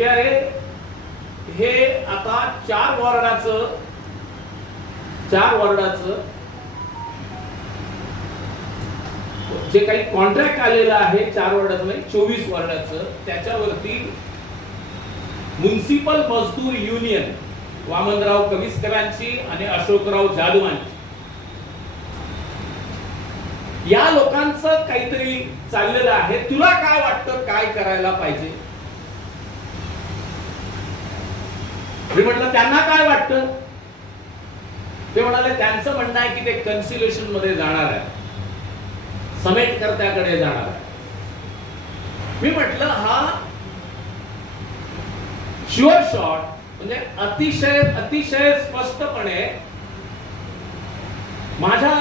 की अरे हे आता 4 वॉर्डाचं जे काही कॉन्ट्रॅक्ट आलेलं आहे 4 वॉर्डाचं नाही 24 वॉर्डाचं, त्याच्यावरती म्युनिसिपल मजदूर युनियन वामनराव कविस्करांची आणि अशोकराव जाधवांची या लोकांचं काहीतरी चाललेलं आहे. तुला काय वाटतं काय करायला पाहिजे? मी म्हटलं त्यांना काय वाटतं? ते म्हणाले त्यांचं म्हणणं आहे की ते कन्सिलेशन मध्ये जाणार आहे, समेटकर्त्याकडे जाणार आहे. मी म्हटलं हा शुअर शॉट म्हणजे अतिशय स्पष्टपणे माझ्या,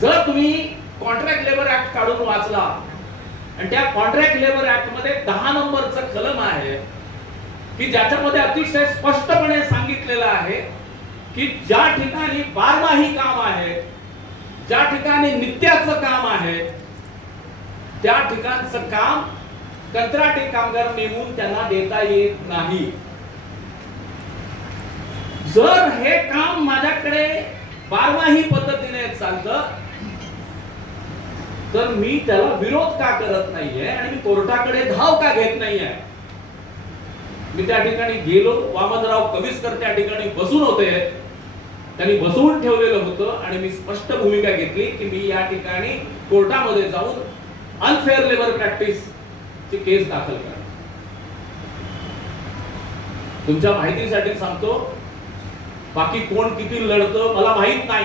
जर तुम्ही कॉन्ट्रॅक्ट लेबर ऍक्ट काढून वाचला आणि त्या कॉन्ट्रॅक्ट लेबर ऍक्ट मध्ये 10 नंबरचं कलम आहे की ज्याच्यामध्ये अतिशय स्पष्टपणे सांगितलेलं आहे की ज्या ठिकाणी बारमाही काम आहे, ज्या ठिकाणी नित्याचं काम आहे, त्या ठिकाणचं काम कंत्राटी कामगार नेमून त्यांना देता येत नाही. जर हे काम माझ्याकडे बारमाही पद्धतीने चालतं तर मी त्याला विरोध का करत नाहीये आणि मी कोर्टाकडे धाव का घेत नाहीये? मी त्या ठिकाणी गेलो, वामनराव कविस्कर त्या ठिकाणी बसून होते, त्यांनी बसवून ठेवलेलं होतं आणि मी स्पष्ट भूमिका घेतली की मी या ठिकाणी कोर्टामध्ये जाऊन अनफेअर लेबर प्रॅक्टिस ची केस दाखल करणार. तुमच्या माहितीसाठी सांगतो, बाकी कोण किती लढतं मला माहित नाही,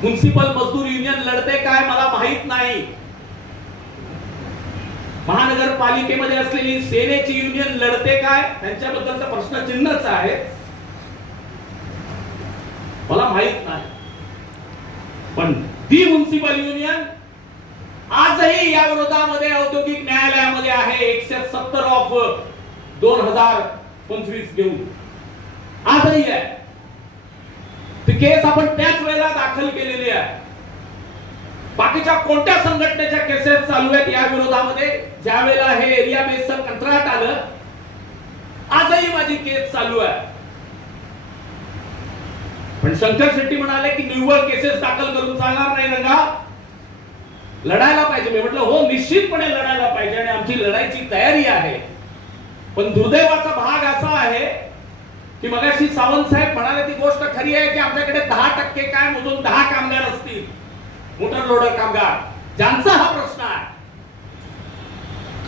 म्युनिसिपल मजदूर युनियन लढते काय मला माहित नाही, महानगरपालिकेमध्ये असलेली सेनेची युनियन लढते काय त्यांच्याबद्दलचा प्रश्नचिन्हच आहे, मला माहित नाही. पण ती म्युनिसिपल युनियन आजही या विरोधामध्ये औद्योगिक न्यायालयामध्ये आहे 170 ऑफ 2025 घेऊन आजही आहे. ती केस आपण त्याच वेळेला दाखल केलेली आहे. बाकीच्या कोणत्या संघटनेच्या केसेस चालू आहेत या विरोधामध्ये? ज्या वेळेला हे एरिया बेसचं कंत्राट आलं, आजही माझी केस चालू आहे. पण शंकर शेट्टी म्हणाले की निव्वळ केसेस दाखल करून चालणार नाही रंगा, लढायला पाहिजे. मी म्हटलं हो निश्चितपणे लढायला पाहिजे आणि आमची लढाईची तयारी आहे. पण दुर्दैवाचा भाग असा आहे की मगाशी सावंत साहेब म्हणाले ती गोष्ट खरी आहे की आमच्याकडे 10% काय मोजून 10 कामगार असतील, मोटर लोडर कामगार, ज्यांचा हा प्रश्न आहे.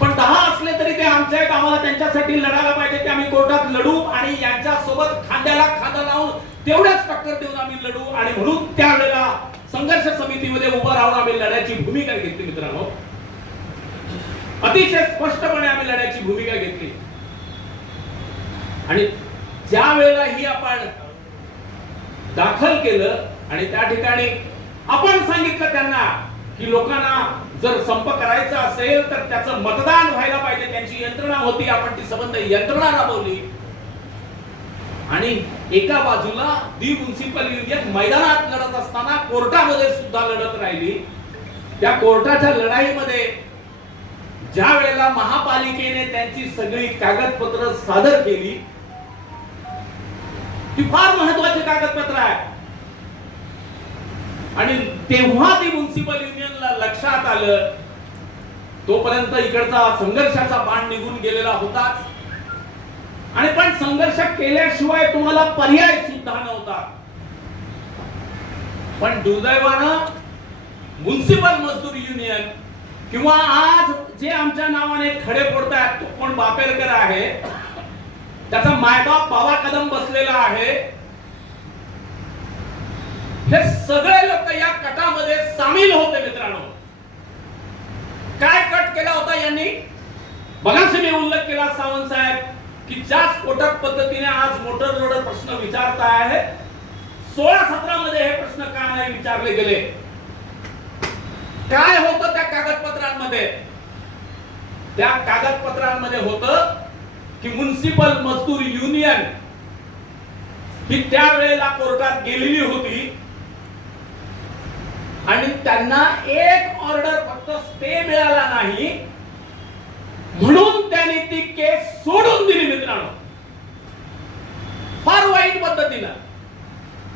पण 10 असले तरी ते आमचे आहेत, आम्हाला त्यांच्यासाठी लढायला पाहिजे. ते आम्ही कोर्टात लढू आणि यांच्या सोबत खांद्याला खांदा लावून तेवढ्याच टक्कर देऊन आम्ही लढू. आणि म्हणून त्यावेळेला संघर्ष समितीमध्ये उभं राहून आम्ही लढायची भूमिका घेतली. मित्रांनो, अतिशय स्पष्टपणे आम्ही लढायची भूमिका घेतली. आणि ज्या वेळेला ही आपण दाखल केलं आणि त्या ठिकाणी आपण सांगितलं त्यांना की लोकांना जर संप करायचा असेल तर त्याचं मतदान व्हायला पाहिजे, त्यांची यंत्रणा होती, आपण ती संबंध यंत्रणा राबवली. आणि एका बाजूला दी म्युनिसिपल युनियन मैदानात लढत असताना कोर्टामध्ये सुद्धा लढत राहिली. त्या कोर्टाच्या लढाईमध्ये ज्या वेळेला महापालिकेने त्यांची सगळी कागदपत्र सादर केली, ती फार महत्वाची कागदपत्र आहे. आणि तेव्हा ती म्युनिसिपल युनियनला लक्षात आलं, तोपर्यंत इकडचा संघर्षाचा बाण निघून गेलेला होताच. आणि पण संघर्ष केल्याशिवाय तुम्हाला पर्याय सुद्धा नव्हता. पण दुर्दैवानं म्युनिसिपल मजदूर युनियन किंवा आज जे आमच्या नावाने खडे फोडतात, तो कोण बापेरकर आहे, त्याचा मायबाप बाबा कदम बसलेला आहे, हे सगळे लोक या कटामध्ये सामील होते. मित्रांनो, काय कट केला होता यांनी? बघाशी मी उल्लेख केला सावंत साहेब की ज्या स्फोटक पद्धतीने आज मोटर लोडर प्रश्न विचारता आहे, 16-17 मध्ये हे प्रश्न का नाही विचारले गेले? काय होतं त्या कागदपत्रांमध्ये? त्या कागदपत्रांमध्ये होतं की म्युनिसिपल मजदूर युनियन ही त्यावेळेला कोर्टात गेलेली होती आणि त्यांना एक ऑर्डर फक्त स्टे मिळाला नाही, म्हणून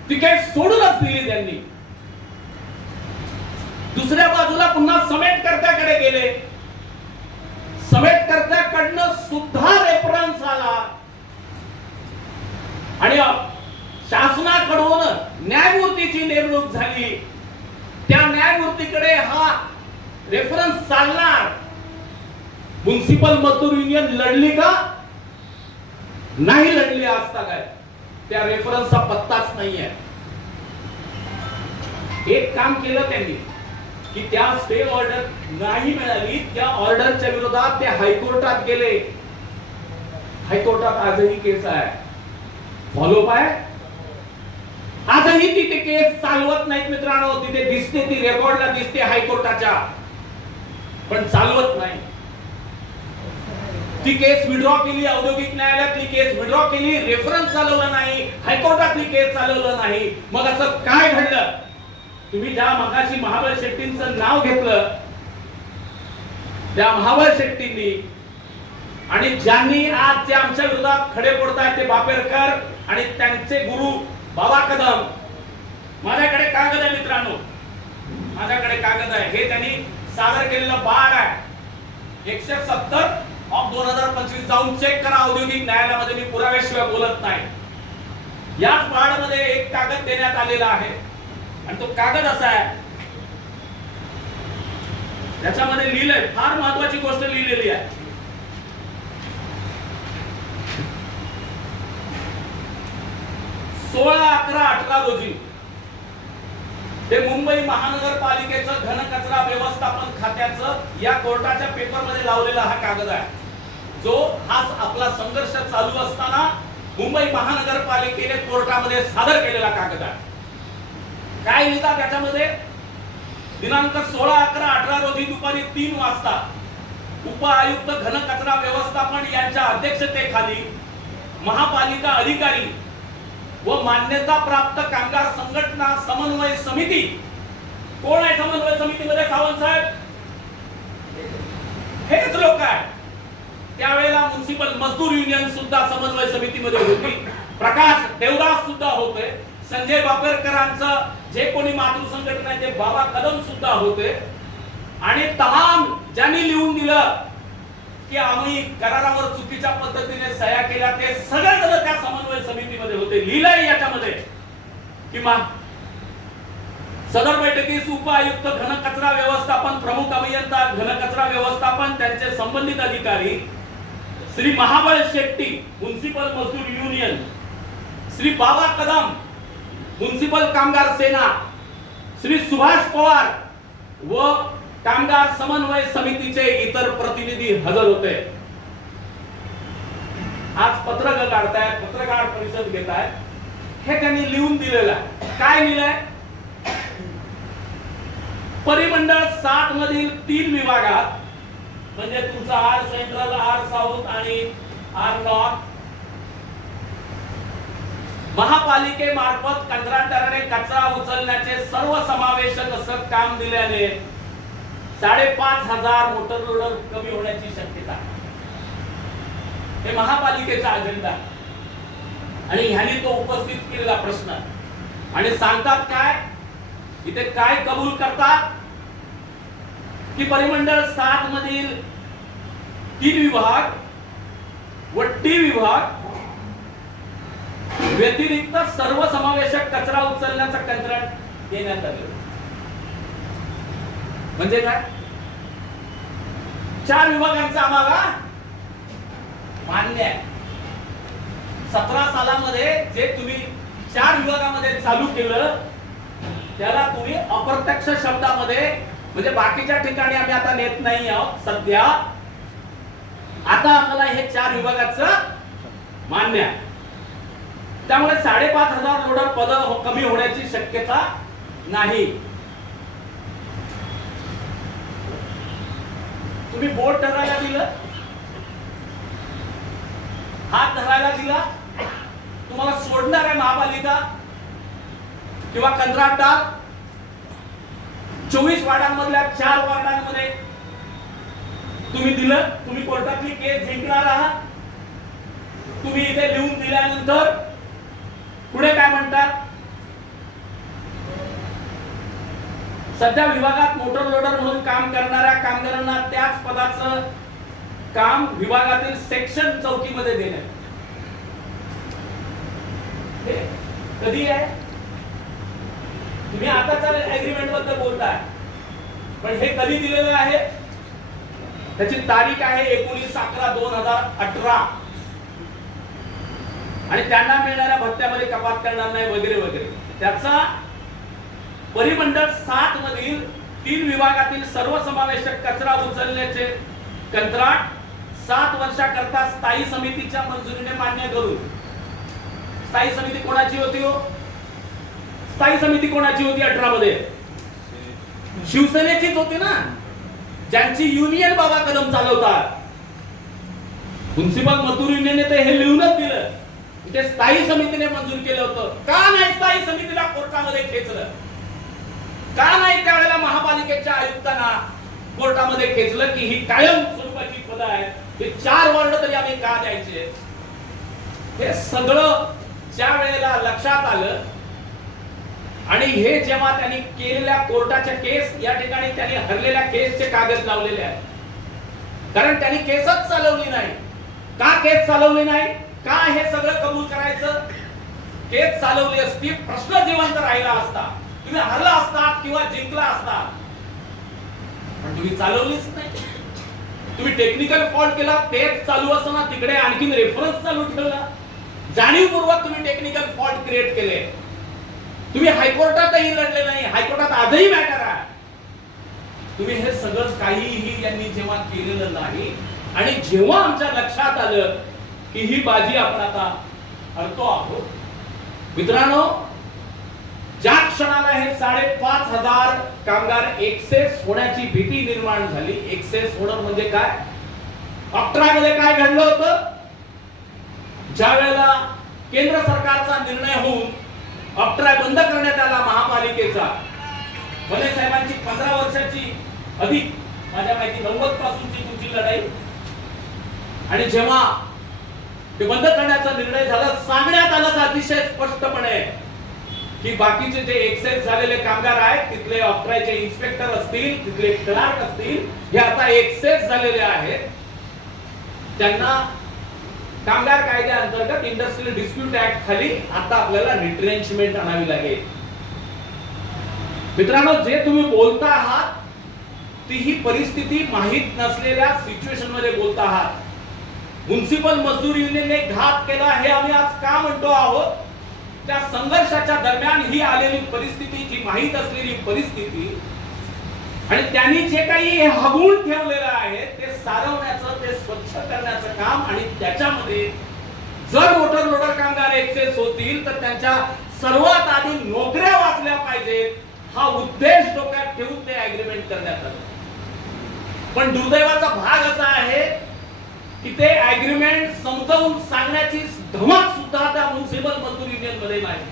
ती केस सोडूनच दिली त्यांनी. दुसऱ्या बाजूला पुन्हा समेटकर्त्याकडे गेले. समेटकर्त्याकडनं सुद्धा रेफरन्स आला आणि शासनाकडून न्यायमूर्तीची नेमणूक झाली. त्या न्यायमूर्तीकडे हा रेफरन्स चालणार. म्युनिसिपल मजदूर युनियन लढली का? नाही लढली. आज काय त्या रेफरन्सचा पत्ताच नाहीये. एक काम केलं त्यांनी की त्या स्टे ऑर्डर नाही मिळाली, त्या ऑर्डरच्या विरोधात ते हायकोर्टात गेले. हायकोर्टात आजही केस आहे. फॉलोअप आहे. आजही तिथे केस चालवत नाहीत मित्रांनो. तिथे दिसते, ती रेकॉर्डला दिसते हायकोर्टाच्या, पण चालवत नाही. ती केस विड्रॉ केली. औद्योगिक न्यायालयातली केस विड्रॉ केली. रेफरन्स चालवला नाही. हायकोर्टातली केस चालवलं नाही. मग असं काय घडलं? तुम्ही ज्या मगाशी महाबळ शेट्टींचं नाव घेतलं, त्या महाबळ शेट्टींनी आणि ज्यांनी आज जे आमच्या विरोधात खडे पडतायत ते बापेरकर आणि त्यांचे गुरु बाबा कदम. माझ्याकडे कागद आहे मित्रांनो, माझ्याकडे कागद आहे. हे त्यांनी सादर केलेलं बाळ आहे. 170/2025 जाऊन चेक करा औद्योगिक न्यायालयामध्ये. मी पुराव्याशिवाय बोलत नाही. याच बाळामध्ये एक कागद देण्यात आलेला आहे आणि तो कागद असा आहे, त्याच्यामध्ये लिहिलंय, फार महत्वाची गोष्ट लिहिलेली आहे. सोळा 11/18 रोजी ते मुंबई महानगरपालिकेचं घनकचरा व्यवस्थापन खात्याचं या कोर्टाच्या पेपरमध्ये लावलेला हा कागद आहे, जो हा आपला संघर्ष चालू असताना मुंबई महानगरपालिकेने कोर्टामध्ये सादर केलेला कागद आहे. काय लिहितात त्याच्यामध्ये? दिनांक 16/11/18 रोजी दुपारी 3 वाजता उप आयुक्त घनकचरा व्यवस्थापन यांच्या अध्यक्षतेखाली महापालिका अधिकारी व मान्यता प्राप्त कामगार संघटना समन्वय समिती. कोण आहे समन्वय समितीमध्ये? सावंत साहेब हेच लोक आहे. त्यावेळेला म्युनिसिपल मजदूर युनियन सुद्धा समन्वय समितीमध्ये होती. प्रकाश देवदास सुद्धा होते. संजय बापेरकरांचं जे कोणी मातृ संघटना आहे ते बाबा कदम सुद्धा होते. आणि तमाम ज्यांनी लिहून दिलं की आम्ही करारावर चुकीच्या पद्धतीने सह्या केल्या, ते सगळेजण त्या समन्वय समितीमध्ये होते. लिहिलंय याच्यामध्ये की सदर बैठकीस उप आयुक्त घनकचरा व्यवस्थापन, प्रमुख अभियंता घनकचरा व्यवस्थापन, त्यांचे संबंधित अधिकारी श्री महाबळ शेट्टी म्युनिसिपल मजदूर युनियन, श्री बाबा कदम म्युनिसिपल कामगार सेना, श्री सुभाष पवार व कामगार समन्वय समितीचे इतर प्रतिनिधी हजर होते. आज पत्रक काढतायत, पत्रकार परिषद घेतायत. हे त्यांनी लिहून दिलेलं आहे. काय लिहिलंय? परिमंडळ 7 मधील 3 विभागात, म्हणजे तुमचा आर सेंट्रल, आर साऊथ आणि आर नॉर्थ, महापालिकेमार्फत कंत्राटदाराने कचरा उचलण्याचे सर्व समावेशक असं काम दिल्याने 5,500 मोटर लोडर कमी होण्याची शक्यता. हे महापालिकेचा अजेंडा आणि ह्यांनी तो उपस्थित केलेला प्रश्न. आणि सांगतात काय, इथे काय कबूल करतात की परिमंडळ 7 मधील 3 विभाग व टी विभाग व्यतिरिक्त सर्व समावेशक कचरा उचलण्याचा कंत्राट देण्यात आले. म्हणजे काय? 4 विभागांचा आम्हाला मान्य आहे. 17 सालामध्ये जे तुम्ही 4 विभागामध्ये चालू केलं त्याला तुम्ही अप्रत्यक्ष शब्दामध्ये, म्हणजे बाकीच्या ठिकाणी आम्ही आता नेत नाही आहोत सध्या, आता आम्हाला हे 4 विभागाचं मान्य आहे. त्यामुळे 5,500 लोडर पद कमी होण्याची शक्यता नाही. तुम्ही बोट धरायला दिलं, हात धरायला दिला, तुम्हाला सोडणार आहे महापालिका किंवा कंत्राटदार. 24 वार्डांमधल्या 4 वार्डांमध्ये तुम्ही दिलं, तुम्ही कोर्टातली केस जिंकणार आहात. तुम्ही इथे लिहून दिल्यानंतर पुढे काय म्हणतात? सध्या विभागात मोटर लोडर म्हणून काम करणाऱ्या कामगारांना त्याच पदाचं काम विभागातील सेक्शन चौकीमध्ये देण्यात कधी आहे? तुम्ही आताच्या एग्रीमेंट बद्दल बोलताय, पण हे कधी दिलेलं आहे? त्याची तारीख आहे 19/11/2018 आणि त्यांना मिळणाऱ्या भत्त्यामध्ये कपात करणार नाही वगैरे वगैरे. त्याचा परिमंडळ 7 मधील 3 विभागातील सर्वसमावेशक कचरा उचलण्याचे कंत्राट 7 वर्षाकरता स्थायी समितीच्या मंजुरीने मान्य करून. स्थायी समिती कोणाची होती हो? स्थायी समिती कोणाची होती 18 मध्ये? शिवसेनेचीच होती ना, ज्यांची युनियन बाबा कदम चालवतात. म्युनिसिपल मजदूर युनियनने तर हे लिहूनच दिलं, ते स्थायी समितीने मंजूर केलं होतं. का नाही स्थायी समितीला कोर्टामध्ये खेचलं? का नाही त्यावेळेला महापालिकेच्या आयुक्तांना कोर्टामध्ये खेचलं की ही कायम स्वरूपाची पदं आहेत, हे 4 वॉर्ड तरी आम्ही का द्यायचे? हे सगळं ज्या वेळेला लक्षात आलं आणि हे जेव्हा त्यांनी केलेल्या कोर्टाच्या केस, या ठिकाणी त्यांनी हरलेल्या केसचे कागद लावलेले आहेत, कारण त्यांनी केसच चालवली नाही. का केस चालवली नाही? का हे सगळं कबूल करायचं? केस चालवली असती, प्रश्न जिवंत राहिला असता, तुम्ही हरला असतात किंवा जिंकला असता, पण तुम्ही चालवलीच नाही. तुम्ही टेक्निकल फॉल्ट केला, तेच चालू असताना तिकडे आणखीन रेफरन्स चालू ठेवला. जाणीवपूर्वक तुम्ही टेक्निकल फॉल्ट क्रिएट केले. तुम्ही हायकोर्टातही लढले नाही, हायकोर्टात आजही मॅटर आहे. तुम्ही हे सगळं काहीही यांनी जेव्हा केलेलं नाही आणि जेव्हा आमच्या लक्षात आलं की ही बाजी आपण आता हरतो आहोत, मित्रांनो, ज्या क्षणाला हे 5,500 कामगार एक्सेस होण्याची भीती निर्माण झाली. एक्सेस होणं म्हणजे काय? 18 मध्ये काय घडलं होतं? ज्या वेळेला केंद्र सरकारचा निर्णय होऊन ऑक्ट्रा बंद करण्यात आला महापालिकेचा, भले साहेबांची 15 वर्षाची अधिक माझ्या माहिती 90 पासूनची तुमची लढाई, आणि जेव्हा ते बंद करण्याचा निर्णय झाला, सांगण्यात आलं अतिशय स्पष्टपणे की बाकीचे जे एक्सेस झालेले कामगार आहेत, तिथले ऑक्ट्राचे इन्स्पेक्टर असतील, तिथले क्लार्क असतील, हे आता एक्सेस झालेले आहेत. त्यांना कामगार कायद्याअंतर्गत इंडस्ट्रियल डिस्प्यूट ऍक्ट खाली आता आपल्याला रिट्रेंचमेंट आणावी लागेल. मित्रांनो, जे तुम्ही बोलता आहात ती ही परिस्थिती माहित नसलेल्या सिच्युएशन मध्ये बोलता आहात. म्युनिसिपल मजदूर युनियनने घात केला हे आम्ही आज का म्हणतो आहोत? त्या संघर्षाच्या दरम्यान ही आलेली परिस्थिती, जी माहित असलेली परिस्थिती, आणि त्यांनी जे काही हगून ठेवलेलं आहे ते सारवण्याचं, ते स्वच्छ करण्याचं काम, आणि त्याच्यामध्ये जर मोटर लोडर कामगार एक्सेस होतील तर त्यांच्या सर्वात आधी नोकऱ्या वाचल्या पाहिजेत, हा उद्देश डोक्यात ठेवून ते एग्रीमेंट करण्यात आलं. पण दुर्दैवाचा भाग असा आहे की ते एग्रीमेंट समजावून सांगण्याची धमक सुद्धा त्या म्युनिसिपल मजदूर युनियन मध्ये नाही.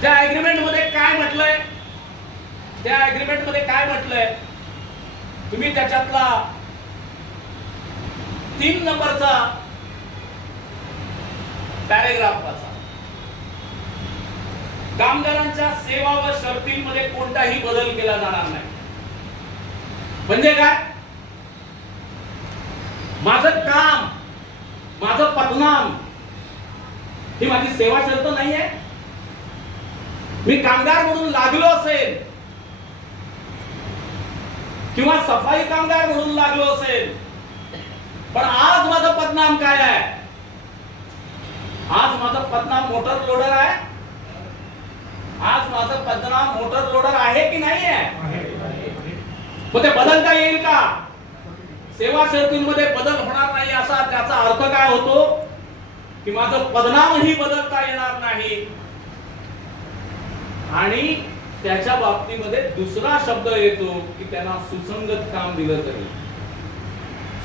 त्या एग्रीमेंट मध्ये काय म्हटलंय? त्या एग्रीमेंट मध्ये काय म्हटलंय? तुम्ही त्याच्यातला 3 नंबरचा पॅरेग्राफ वाचा. कामगारांच्या सेवा व शर्तींमध्ये कोणताही बदल केला जाणार नाही. म्हणजे काय? माझं काम, माझं पदनाम ही माझी सेवा शर्त नाहीये. मी कामगार म्हणून लागलो असेल किंवा सफाई कामगार म्हणून लागलो असेल, पण आज माझं पदनाम काय आहे? आज माझं पदनाम मोटर लोडर आहे. आज माझं पदनाम मोटर लोडर आहे की नाही आहे? मग ते बदलता येईल का? सेवा शर्तींमध्ये बदल होणार नाही असा त्याचा अर्थ काय होतो? की माझं पदनामही बदलता येणार नाही. आणि त्याच्या बाबतीमध्ये दुसरा शब्द येतो की त्यांना सुसंगत काम दिलं जाईल.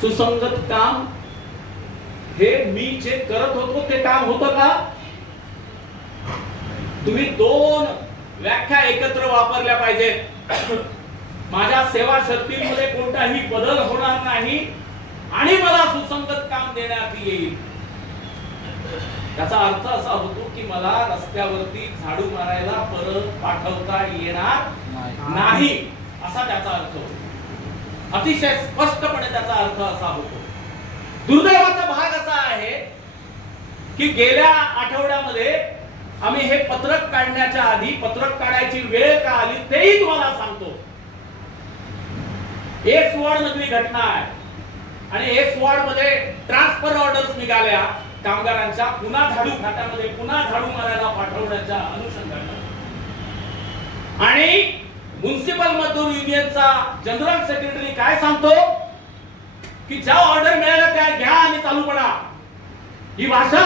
सुसंगत काम हे मी जे करत होतो ते काम होतं का? तुम्ही 2 व्याख्या एकत्र वापरल्या पाहिजेत. माझ्या सेवा शर्तींमध्ये कोणताही बदल होणार नाही आणि मला सुसंगत काम देण्यात येईल. त्याचा अर्थ असा होतो की मला रस्त्यावरती झाडू मारायला परत पाठवता येणार नाही, असा त्याचा अर्थ होतो. अतिशय स्पष्टपणे त्याचा अर्थ असा होतो. दुर्दैवाचा भाग असा आहे की गेल्या आठवड्यामध्ये आम्ही हे पत्रक काढण्याच्या आधी, पत्रक काढायची वेळ का आली तेही तुम्हाला सांगतो. एक वॉर्ड मधली घटना आहे आणि एक वॉर्ड मध्ये ट्रान्सफर ऑर्डर्स निघाल्या कामगारांच्या, पुन्हा झाडू खात्यामध्ये पुन्हा झाडू मारायला पाठवण्याच्या अनुषंगाने. आणि म्युनिसिपल मजदूर युनियनचा जनरल सेक्रेटरी काय सांगतो की ज्या ऑर्डर मिळाल्या त्या घ्या आणि चालू पडा. ही भाषा,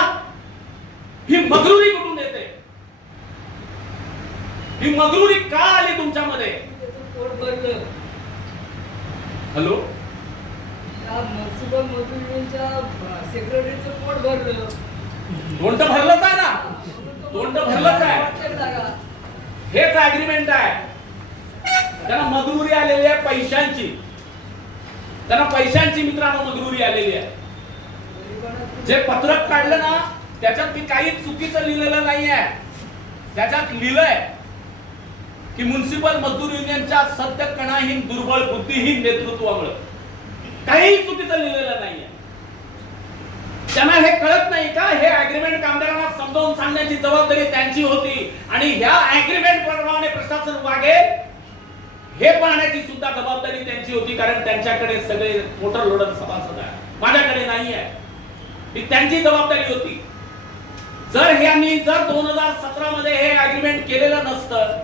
ही मगरुरी कुठून येते? ही मगरुरी का आली तुमच्यामध्ये? हॅलो, म्युनिसिपल मजदूर युनियनच्या सेक्रेटरीचं पोट भरलं. तोंड भरलंच आहे ना, तोंड भरलंच आहे. हेच अग्रीमेंट आहे. त्यांना मगरुरी आलेली आहे पैशांची, त्यांना पैशांची मित्रांनो मगरुरी आलेली आहे. जे पत्रक काढलं ना त्याच्यात मी काही चुकीचं लिहिलेलं नाही आहे. त्याच्यात लिहिलंय की म्युनिसिपल मजदूर युनियनच्या सत्य कणाहीन दुर्बळ बुद्धिहीन नेतृत्वामुळे. काही चुकीचं लिहिलेलं नाहीये. त्यांना हे कळत नाही का हे अग्रीमेंट कामगारांना समजावून सांगण्याची जबाबदारी त्यांची होती आणि ह्या अग्रीमेंट प्रमाणे प्रशासन वागेल हे पाहण्याची सुद्धा जबाबदारी त्यांची होती, कारण त्यांच्याकडे सगळे मोटर लोडर सभासद आहे, माझ्याकडे नाही आहे. ही त्यांची जबाबदारी होती. जर 2017 मध्ये हे अग्रीमेंट केलेलं नसतं,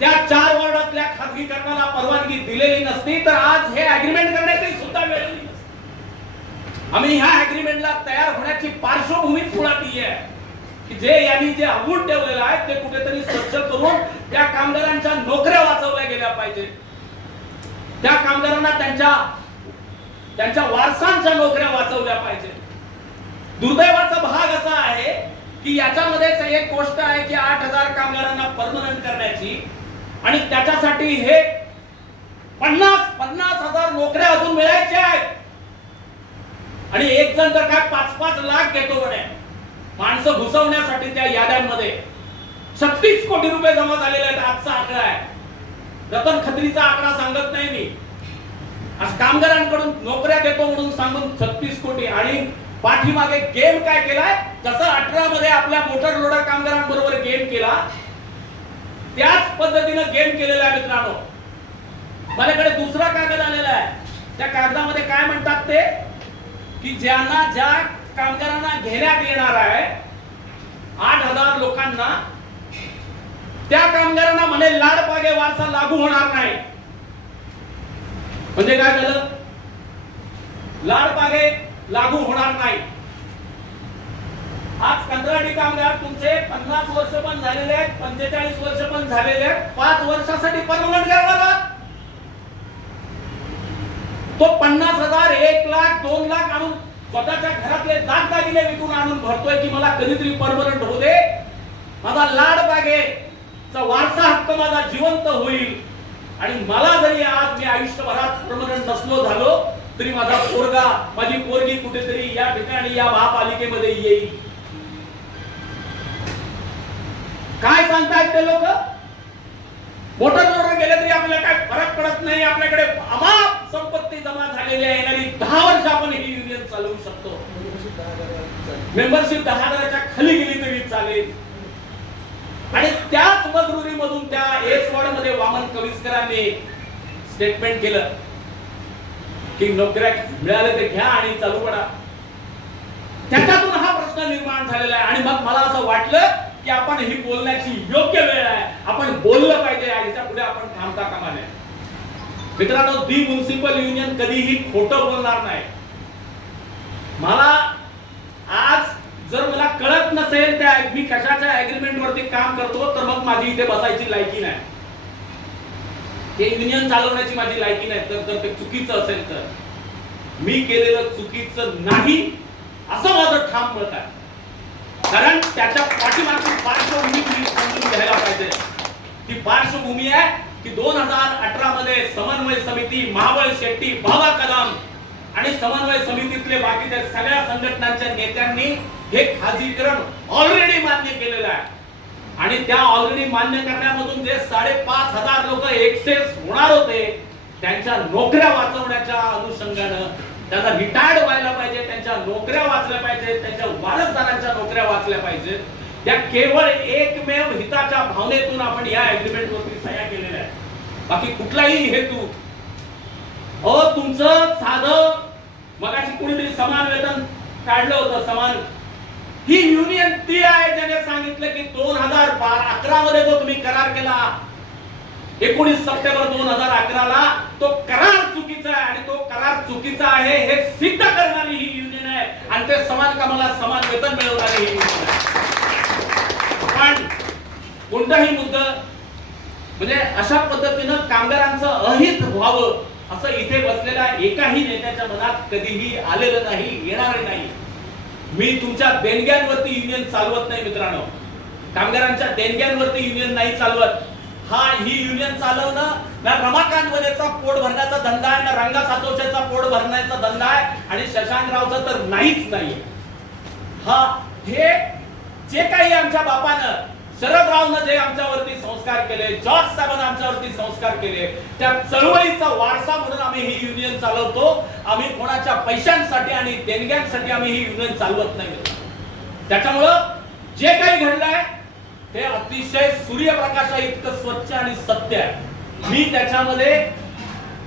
त्या 4 वॉर्डातल्या खासगीकरणाला परवानगी दिलेली नसती, तर आज हे अग्रीमेंट करण्याची सुद्धा वेळ आली नसती. आम्ही ह्या अग्रीमेंटला तयार होण्याची पार्श्वभूमी मुळात ही आहे की जे अवगुण ठेवलेलं आहे ते कुठेतरी स्वच्छ करून त्या कामगारांच्या नोकऱ्या वाचवल्या गेल्या पाहिजे. त्या कामगारांना त्यांच्या वारसांच्या नोकऱ्या वाचवल्या पाहिजे. दुर्दैवाचा भाग असा आहे की याच्यामध्येच एक गोष्ट आहे की 8,000 कामगारांना परमनंट करण्याची आणि त्याच्यासाठी हे 50,000 नोकऱ्या अजून मिळायच्या आहेत. आणि एक जण तर काय 5-5 लाख घेतो म्हणे माणसं घुसवण्यासाठी. त्या याद्यांमध्ये 36 कोटी रुपये जमा झालेले आहेत. आजचा आकडा आहे, रतन खत्रीचा आकडा सांगत नाही मी. आज कामगारांकडून नोकऱ्या देतो म्हणून सांगून 36 कोटी. आणि पाठीमागे गेम काय केलाय, जसं 18 मध्ये आपल्या मोटर लोडर कामगारांबरोबर गेम केला त्याच पद्धतीनं गेम केलेला आहे मित्रांनो. माझ्याकडे दुसरा कागद आलेला आहे. त्या कागदामध्ये काय म्हणतात ते की ज्या कामगारांना घेण्यात येणार आहे 8,000 लोकांना, त्या कामगारांना म्हणे लाडपागे वारसा लागू होणार नाही. म्हणजे काय झालं? लाडपागे लागू होणार नाही. आज कंत्राटी कामगार तुमचे 50 वर्ष पण झालेले आहेत, 45 वर्ष पण झालेले आहेत, 5 वर्षासाठी परमनंट करणार. तो 50,000, 1 लाख, 2 लाख आणून स्वतःच्या घरातले दागदागिने विकून आणून भरतोय की मला कधीतरी परमनंट होऊ दे, माझा लाडबागेचा वारसा हक्क माझा जिवंत होईल. आणि मला जरी आज मी आयुष्यभरात परमनंट नसलो झालो तरी माझा पोरगा, माझी पोरगी कुठेतरी या ठिकाणी या महापालिकेमध्ये येईल. काय सांगतायत ते लोक? मोटर लोडर गेले तरी आपल्याला काय फरक पडत नाही, आपल्याकडे अमाप संपत्ती जमा झालेली आहे, येणारी 10 वर्ष आपण ही युनियन चालवू शकतो. मेंबरशिप 10,000च्या खाली गेली तरी चालेल. आणि त्याच मगरुरीमधून त्या एस वॉर्ड मध्ये वामन कविस्करांनी स्टेटमेंट केलं की नोकऱ्या मिळाले ते घ्या आणि चालू पडा. त्याच्यातून हा प्रश्न निर्माण झालेला आहे. आणि मग मला असं वाटलं की आपण ही बोलण्याची योग्य वेळ आहे, आपण बोललं पाहिजे. याच्या पुढे आपण थांबता कामा नये. मित्रांनो, दी म्युनिसिपल युनियन कधीही खोटं बोलणार नाही. मला आज जर मला कळत नसेल त्या मी कशाच्या अग्रीमेंट वरती काम करतो तर मग माझी इथे बसायची लायकी नाही, हे युनियन चालवण्याची माझी लायकी नाही. तर ते चुकीचं असेल तर मी केलेलं चुकीचं नाही असं माझं ठाम मत आहे. कारण त्याच्या पाठीमागची पार्श्वभूमी समजून घ्यायला पाहिजे. ती पार्श्वभूमी आहे की 2018 मध्ये समन्वय समिती, महाबळ शेट्टी, बाबा कदम आणि समन्वय समितीतले बाकीच्या सगळ्या संघटनांच्या नेत्यांनी हे खाजगीकरण ऑलरेडी मान्य केलेलं आहे आणि त्या ऑलरेडी मान्य करण्यामधून जे 5,500 लोक एक्सेस होणार होते त्यांच्या नोकऱ्या वाचवण्याच्या अनुषंगानं त्यांना रिटायर्ड व्हायला पाहिजे, त्यांच्या नोकऱ्या वाचल्या पाहिजे, त्यांच्या वारसदारांच्या नोकऱ्या वाचल्या पाहिजे, त्या केवळ एकमेव हिताच्या भावनेतून आपण या एग्रीमेंट वरती सह्या केलेल्या आहेत. बाकी कुठलाही हेतू तुमचं साधं मगाशी कोणीतरी समान वेतन काढलं होतं, समान ही युनियन ती आहे ज्याने सांगितलं की 2011 मध्ये जो तुम्ही करार केला 19 सप्टेंबर 2011 ला तो करार चुकीचा आहे आणि तो करार चुकीचा आहे हे सिद्ध करणारी ही युनियन आहे आणि ते समान कामाला समान वेतन मिळवणारी ही युनियन आहे. पण कोणताही मुद्दा म्हणजे अशा पद्धतीनं कामगारांचं अहित व्हावं असं इथे बसलेल्या एकाही नेत्याच्या मनात कधीही आलेलं नाही, येणार नाही. मी तुमच्या देणग्यांवरती युनियन चालवत नाही मित्रांनो, कामगारांच्या देणग्यांवरती युनियन नाही चालवत. ही युनियन चालवणं ना रमाकांतचा पोट भरण्याचा धंदा आहे, ना रंगा सातोशेचा पोट भरण्याचा धंदा आहे आणि शशांकरावचा तर नाहीच नाही. हे जे काही आमच्या बापानं शरदरावनं जे आमच्यावरती संस्कार केले, जॉर्ज साहेबांनी आमच्यावरती संस्कार केले, त्या चळवळीचा वारसा म्हणून आम्ही ही युनियन चालवतो. आम्ही कोणाच्या पैशांसाठी आणि देणग्यांसाठी आम्ही ही युनियन चालवत नाही. त्याच्यामुळं जे काही घडलंय ते अतिशय सूर्यप्रकाशा इतकं स्वच्छ आणि सत्य आहे. मी त्याच्यामध्ये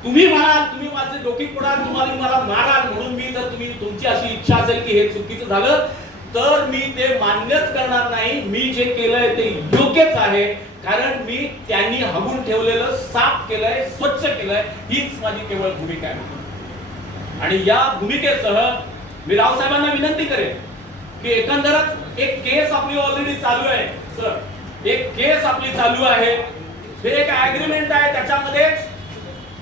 तुम्ही म्हणाल, तुम्ही माझे डोकी पुढाल, तुम्हाला मला माराल म्हणून मी जर तुमची अशी इच्छा असेल की हे चुकीचं झालं तर मी ते मान्यच करणार नाही. मी जे केलंय ते योग्यच आहे, कारण मी त्यांनी हगून ठेवलेलं साफ केलंय, स्वच्छ केलंय, हीच माझी केवळ भूमिका आहे. आणि या भूमिकेसह मी रावसाहेबांना विनंती करेन की एकंदरच एक केस आपली ऑलरेडी चालू आहे सर, एक केस आपली चालू आहे, हे एक ऍग्रीमेंट आहे, त्याच्यामध्ये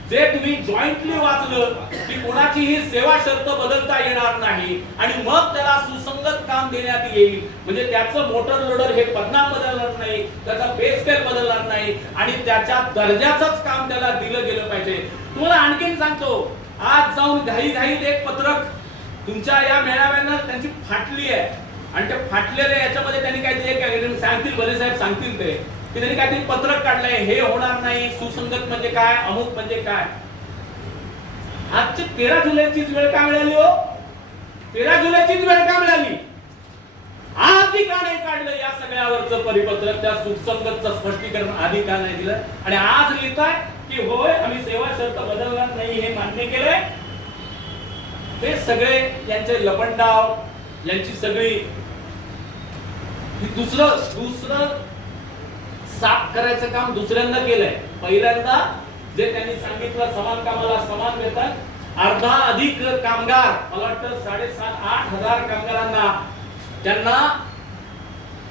जे तुम्ही जॉईंटली वाचलं की कोणाचीही सेवा शर्त बदलता येणार नाही आणि मग त्याला सुसंगत काम देण्यात येईल. म्हणजे त्याचं मोटर लोडर हे पदनाम बदलणार नाही, त्याचा बेस स्केल बदलणार नाही आणि त्याच्या दर्जाचंच काम त्याला दिलं गेलं पाहिजे. तुम्हाला आणखीन सांगतो, आज जाऊन घाईघाईत एक पत्रक तुमच्या या मेळाव्यांना त्यांची फाटली आहे आणि ते फाटलेले याच्यामध्ये त्यांनी काहीतरी एक सांगतील, भले साहेब सांगतील ते की त्यांनी काहीतरी पत्रक काढलंय, हे होणार नाही, सुसंगत म्हणजे काय, अमुक म्हणजे काय. आजची 13 जुलैचीच वेळ का मिळाली हो? 13 जुलैचीच वेळ का मिळाली? आधी का नाही काढलं या सगळ्यावरचं परिपत्रक, त्या सुसंगतचं स्पष्टीकरण आधी का नाही दिलं आणि आज लिहिताय की होय आम्ही सेवा शर्त बदलणार नाही हे मान्य केलंय. ते सगळे यांचे लपंडाव, यांची सगळी दुसरं साफ करायचं काम दुसऱ्यांदा केलंय. पहिल्यांदा जे त्यांनी सांगितलं समान कामाला समान वेतन, अर्धा अधिक कामगार, मला वाटतं 7,500-8 हजार कामगारांना त्यांना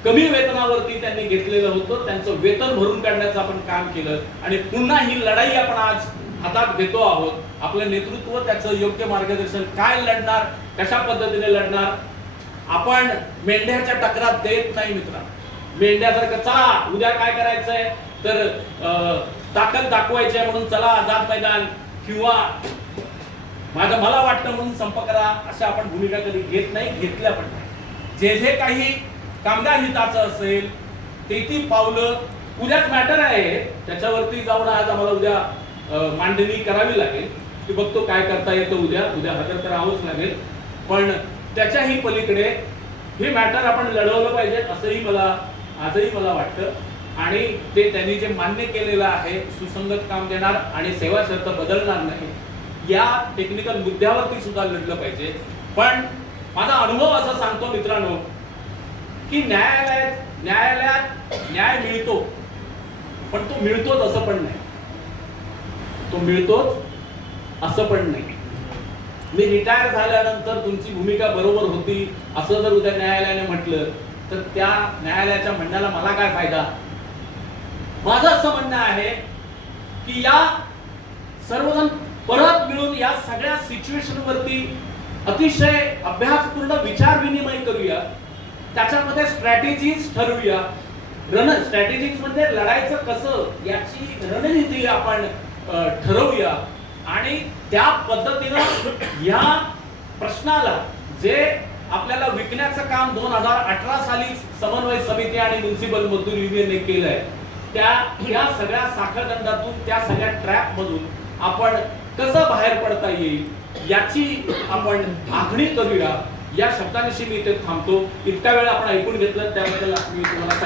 कमी वेतनावरती त्यांनी घेतलेलं होतं, त्यांचं वेतन भरून काढण्याचं आपण काम केलं आणि पुन्हा ही लढाई आपण आज हातात घेतो आहोत. आपलं नेतृत्व त्याचं योग्य मार्गदर्शन, काय लढणार, कशा पद्धतीने लढणार. आपण मेंढ्याच्या टकरात देत नाही मित्रांनो. मेंढ्यासारखं चला उद्या काय करायचंय तर ताकद दाखवायची आहे म्हणून चला आझाद मैदान किंवा मला वाटतं म्हणून संप करा, अशा आपण भूमिका कधी घेत नाही, घेतल्या पण नाही. जे जे काही कामगार हिताचं असेल ते ती पावलं उद्याच मॅटर आहे, त्याच्यावरती जाऊन आज आम्हाला उद्या मांडणी करावी लागेल की बघतो काय करता येतं. उद्या हजर तर राहावंच लागेल, पण त्याच्याही पलीकडे हे मॅटर आपण लढवलं पाहिजे असंही आजही मला वाटतं आणि ते त्यांनी जे मान्य केलेलं आहे, सुसंगत काम देणार आणि सेवा शर्त बदलणार नाही, या टेक्निकल मुद्द्यावरती सुद्धा लढलं पाहिजे. पण माझा अनुभव असा सांगतो मित्रांनो की न्यायालयात न्याय मिळतो, पण तो मिळतोच असं पण नाही, तो मिळतोच असं पण नाही. मी रिटायर झाल्यानंतर तुमची भूमिका बरोबर होती असं जर उद्या न्यायालयाने म्हटलं तर त्या न्यायालयाच्या म्हणण्याला मला काय फायदा. माझं असं म्हणणं आहे की या सर्वजण परत मिळून या सगळ्या सिच्युएशन वरती अतिशय अभ्यासपूर्ण विचार विनिमय करूया, त्याच्यामध्ये स्ट्रॅटेजीज ठरवूया. स्ट्रॅटेजीज म्हणजे लढायचं कसं याची रणनीती आपण ठरवूया आणि त्या पद्धतीनं या प्रश्नाला जे आपल्याला विकण्याचं काम 2018 साली समन्वय समिती आणि म्युन्सिपल मजदूर युनियनने केलंय. त्या सगळ्या साखळदंडातून, त्या सगळ्या ट्रॅप मधून आपण कसं बाहेर पडता येईल याची आपण आखणी करूया. या शब्दांशी मी इथे थांबतो. इतका वेळ आपण ऐकून घेतलं त्याबद्दल मी तुम्हाला